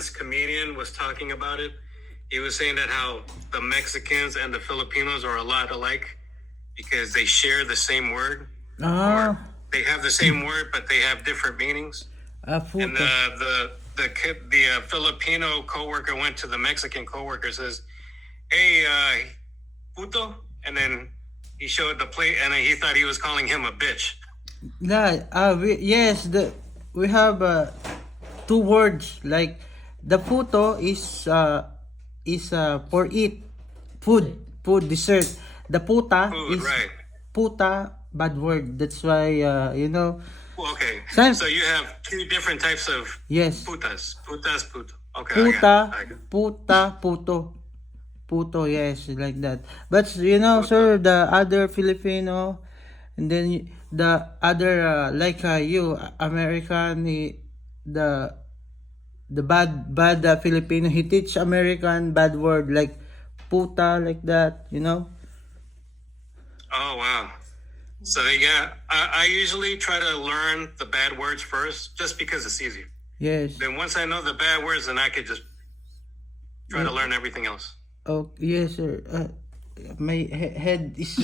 this comedian was talking about it. He was saying that how the Mexicans and the Filipinos are a lot alike because they share the same word, or they have the same word but they have different meanings. And Puto. the Filipino coworker went to the Mexican coworker, says, "Hey, puto," and then he showed the plate, and then he thought he was calling him a bitch. Yes, we have two words like the puto is for eat food dessert. The puta Food, is right? puta bad word. That's why Well, okay. Some- So you have two different types of yes, putas. Putas, puto. Okay, puta I got it. puto, yes, like that. But sir, the other Filipino, and then the other like you American, the bad Filipino, he teach American bad word like puta, like that. Oh, wow. So yeah, I usually try to learn the bad words first, just because it's easier. Yes. Then once I know the bad words, then I could just try to learn everything else. Oh, yes, sir. My head is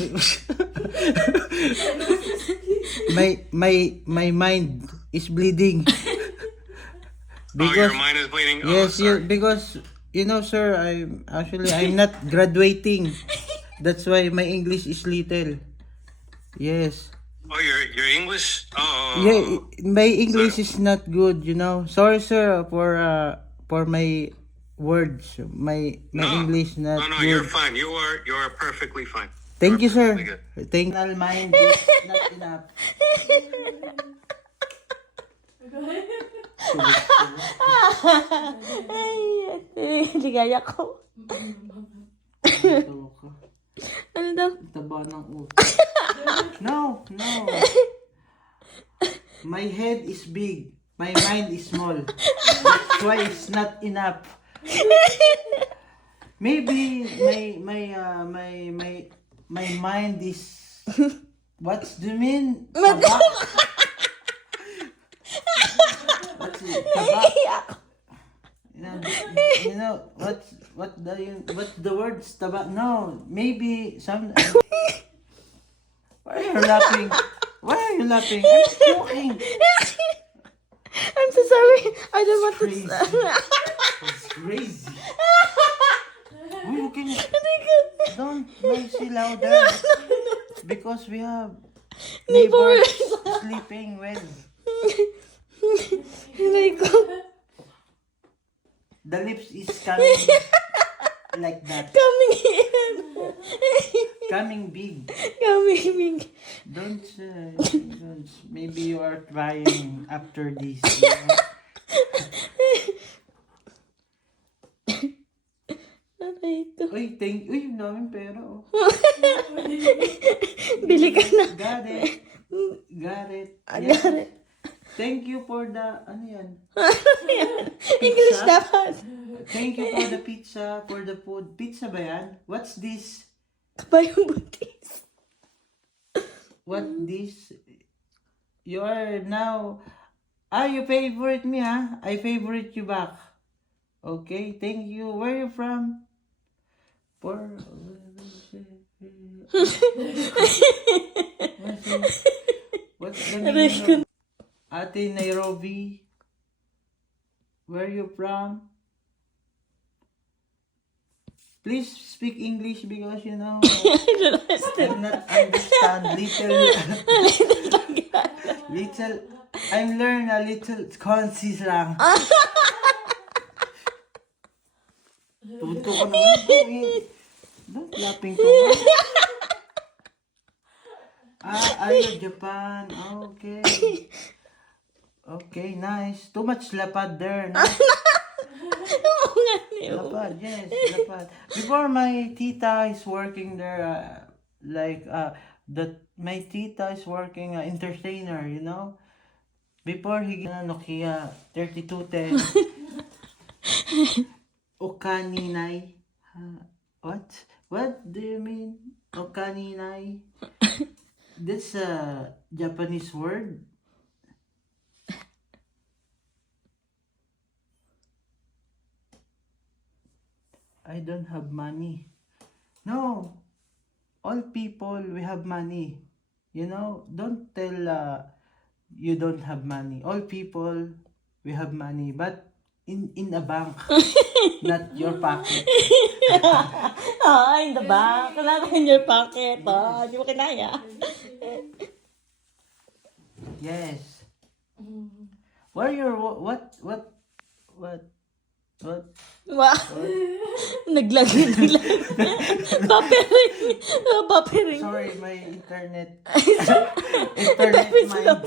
my mind is bleeding. Oh, your mind is bleeding? Yes, sorry. because sir, I'm not graduating. That's why my English is little. Yes. Oh, your English? Yeah, my English is not good. Sorry, sir, for my words. My No. English not No, good. you're fine. You are perfectly fine. Thank you, sir. Perfectly good. Thank you. Mind is not enough. Hindi kaya ko. Tawa ka. Ano daw? Taba ng ulo. No. My head is big. My mind is small. That's why it's not enough. Maybe my mind is. What do you mean? Taba. What's it? Taba. What's the words taba? No, maybe some. Why are you laughing? Why are you laughing? I'm joking. I'm so sorry. I don't want to. Crazy. It's crazy. Uy, okay na. Don't make it louder. Because we have neighbors sleeping well. Aray ko. The lips is coming like that. Coming in. Coming big. Coming big. Don't. Maybe you are trying after this. Aray ko. Uy, yung namin pera. Oh. Bili ka na. Got it. Got it. Thank you for the, ano yan? English dapat. Thank you for the pizza, for the food. Pizza ba yan? What's this? Kabayong buntis. What this? You are now, you favorite me, ha? I favorite you back. Okay, thank you. Where are you from? What's the meaning of Ate Nairobi? Where are you from? Please speak English because I don't understand. I'm not understand little. I'm learn a little concis lang. Tunto ka naman. Don't laughing to me. Japan. Okay. Okay, nice. Too much lapad there. No? Lapad, yes, lapad. Before my tita is working there, my tita is working entertainer, Before he got Nokia 3210. Okaninay. What? What do you mean? Okaninay? That's a Japanese word. I don't have money. No. All people, we have money. You know, don't tell you don't have money. All people, we have money. But in a bank, not your pocket. In the back. Not in your pocket. Oh, di mo kinaya. Yes. Where your what? Wow. Naglag. Papering. Sorry, my internet. Internet Internet mind.